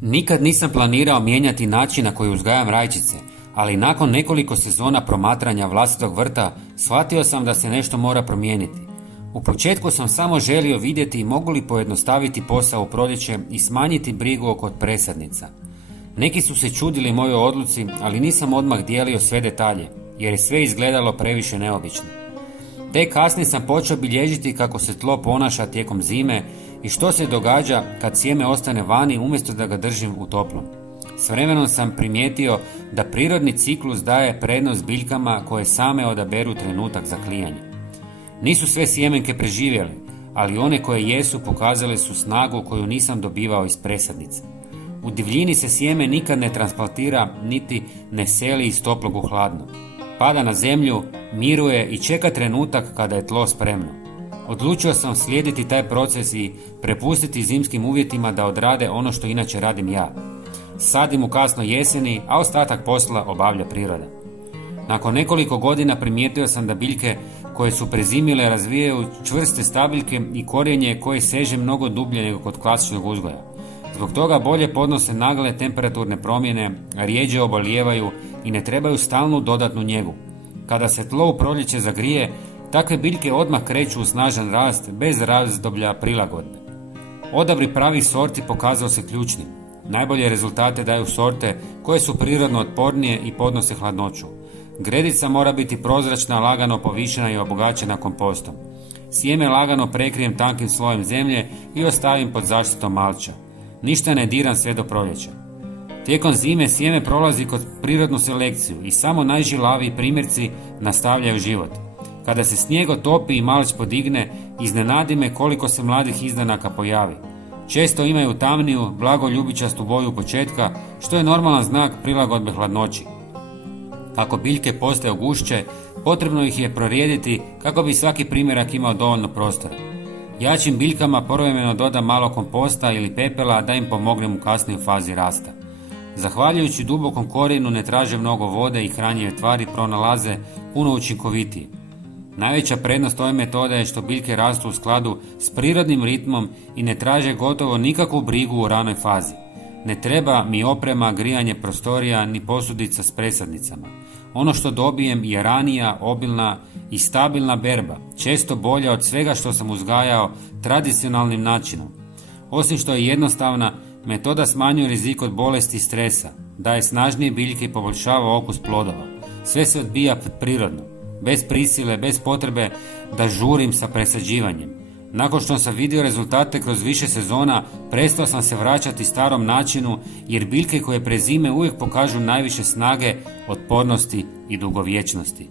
Nikad nisam planirao mijenjati način na koji uzgajam rajčice, ali nakon nekoliko sezona promatranja vlastitog vrta shvatio sam da se nešto mora promijeniti. U početku sam samo želio vidjeti mogu li pojednostaviti posao u proljeće i smanjiti brigu oko presadnica. Neki su se čudili mojoj odluci, ali nisam odmah dijelio sve detalje, jer je sve izgledalo previše neobično. Tek kasnije sam počeo bilježiti kako se tlo ponaša tijekom zime i što se događa kad sjeme ostane vani umjesto da ga držim u toplom. S vremenom sam primijetio da prirodni ciklus daje prednost biljkama koje same odaberu trenutak za klijanje. Nisu sve sjemenke preživjele, ali one koje jesu pokazale su snagu koju nisam dobivao iz presadnice. U divljini se sjeme nikad ne transplantira niti ne seli iz toplog u hladno. Pada na zemlju, miruje i čeka trenutak kada je tlo spremno. Odlučio sam slijediti taj proces i prepustiti zimskim uvjetima da odrade ono što inače radim ja. Sadim u kasno jeseni, a ostatak posla obavlja priroda. Nakon nekoliko godina primijetio sam da biljke koje su prezimile razvijaju čvrste stabiljke i korijenje koje seže mnogo dublje nego kod klasičnog uzgoja. Zbog toga bolje podnose nagle temperaturne promjene, rjeđe obolijevaju i ne trebaju stalnu dodatnu njegu. Kada se tlo u proljeće zagrije, takve biljke odmah kreću u snažan rast bez razdoblja prilagodbe. Odabir pravih sorti pokazao se ključnim. Najbolje rezultate daju sorte koje su prirodno otpornije i podnose hladnoću. Gredica mora biti prozračna, lagano povišena i obogaćena kompostom. Sjeme lagano prekrijem tankim slojem zemlje i ostavim pod zaštitom malča. Ništa ne diram sve do proljeća. Tijekom zime sjeme prolazi kroz prirodnu selekciju i samo najžilaviji primjerci nastavljaju život. Kada se snijeg otopi i malč podigne, iznenadi me koliko se mladih izdanaka pojavi. Često imaju tamniju, blago ljubičastu boju početka, što je normalan znak prilagodbe hladnoći. Ako biljke postaju gušće, potrebno ih je prorijediti kako bi svaki primjerak imao dovoljno prostora. Jačim biljkama povremeno dodam malo komposta ili pepela da im pomognem u kasnijoj fazi rasta. Zahvaljujući dubokom korijenu ne traže mnogo vode i hranjive tvari pronalaze puno učinkovitije. Najveća prednost ove metode je što biljke rastu u skladu s prirodnim ritmom i ne traže gotovo nikakvu brigu u ranoj fazi. Ne treba mi oprema, grijanje prostorija ni posudica s presadnicama. Ono što dobijem je ranija, obilna i stabilna berba, često bolja od svega što sam uzgajao tradicionalnim načinom. Osim što je jednostavna, metoda smanjuje rizik od bolesti i stresa, daje snažnije biljke i poboljšava okus plodova. Sve se odbija prirodno, bez prisile, bez potrebe da žurim sa presađivanjem. Nakon što sam vidio rezultate kroz više sezona, prestao sam se vraćati starom načinu, jer biljke koje prezime uvijek pokažu najviše snage, otpornosti i dugovječnosti.